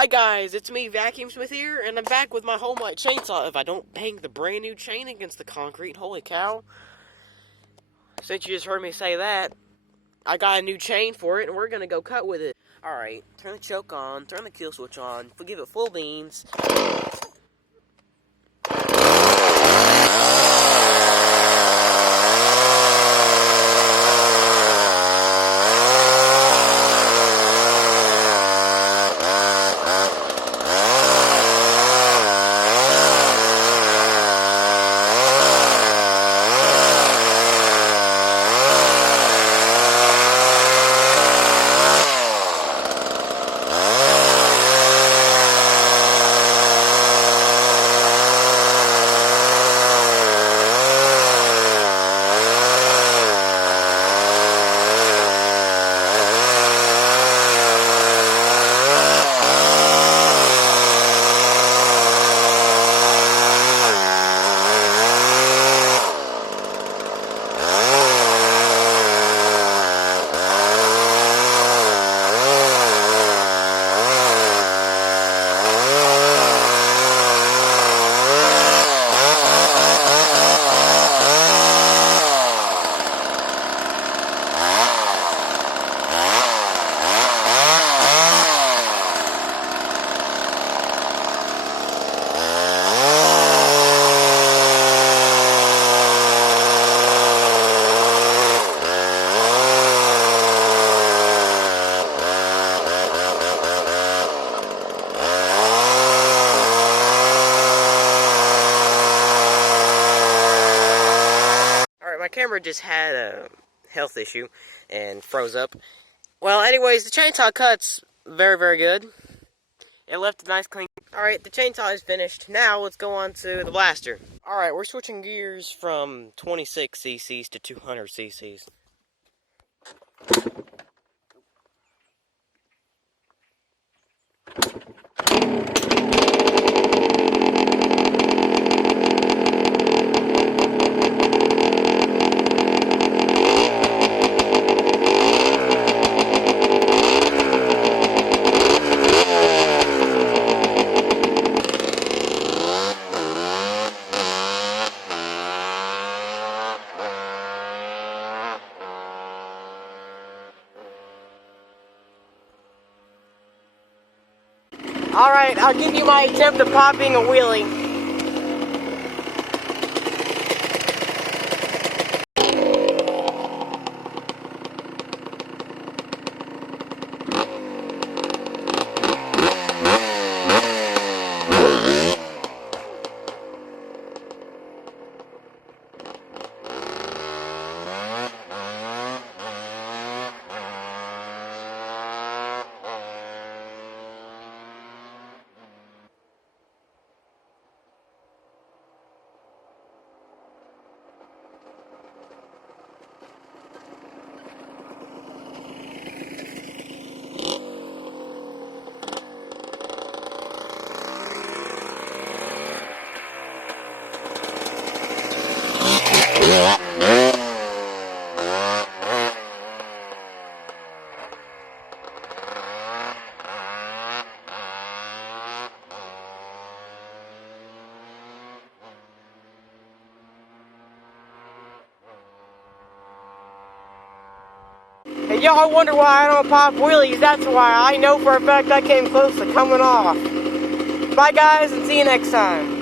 Hi guys, it's me, Vacuum Smith here, and I'm back with my homelite chainsaw. If I don't bang the brand new chain against the concrete, holy cow. Since you just heard me say that, I got a new chain for it, and we're gonna go cut with it. Alright, turn the choke on, turn the kill switch on, give it full beans. My camera just had a health issue and froze up. Well, anyways, the chainsaw cuts very, very good. It left a nice clean. Alright, the chainsaw is finished. Now let's go on to the blaster. Alright, we're switching gears from 26 cc's to 200 cc's. Alright, I'll give you my attempt at popping a wheelie. If y'all wonder why I don't pop wheelies, that's why. I know for a fact I came close to coming off. Bye guys, and see you next time.